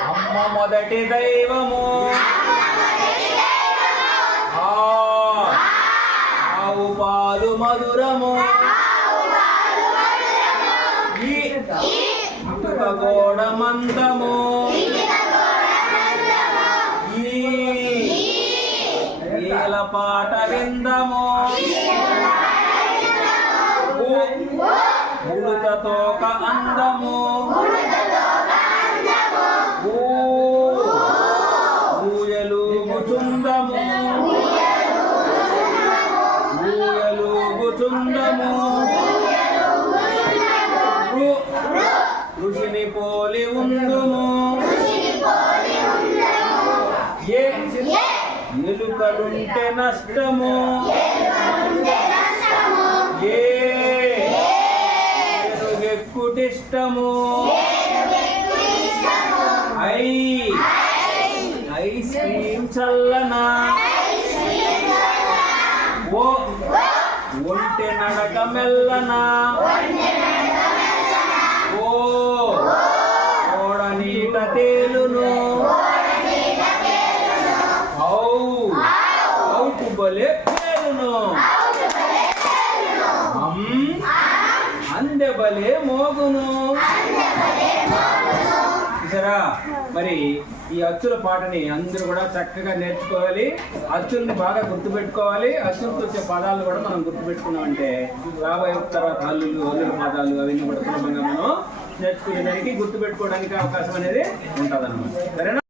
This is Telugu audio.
అమ్మ మొదటి దైవము. ఆ. ఆవు పాలు మధురము. ఈ ఇటుక గోడ ఈల పాట విందము. తోక అందము. ఊయలు గుచుందము ఊయలు గుచుందము ఋషిని పోలి ఉందుము ఏ. ఎలుకలుంటే నష్టము. ఇష్టము ఐ. ఐస్ క్రీమ్ చల్లనా. ఓ. ఒంటె నడక మెల్లనా. ఓ. ఓడ నీట తేలును. ఔ. ఔటు బలే తేలును. అమ్ బలే మోగును. చూసారా? మరి ఈ అచ్చుల పాటని అందరూ కూడా చక్కగా నేర్చుకోవాలి. అచ్చుల్ని బాగా గుర్తుపెట్టుకోవాలి. అచ్చులతో వచ్చే పదాలు కూడా మనం గుర్తుపెట్టుకున్నామంటే రాబోయే తర్వాత హల్లులు హల్లుల పదాలు అవన్నీ కూడా సులభంగా మనం నేర్చుకునేదానికి గుర్తుపెట్టుకోవడానికి అవకాశం అనేది ఉంటుంది సరేనా?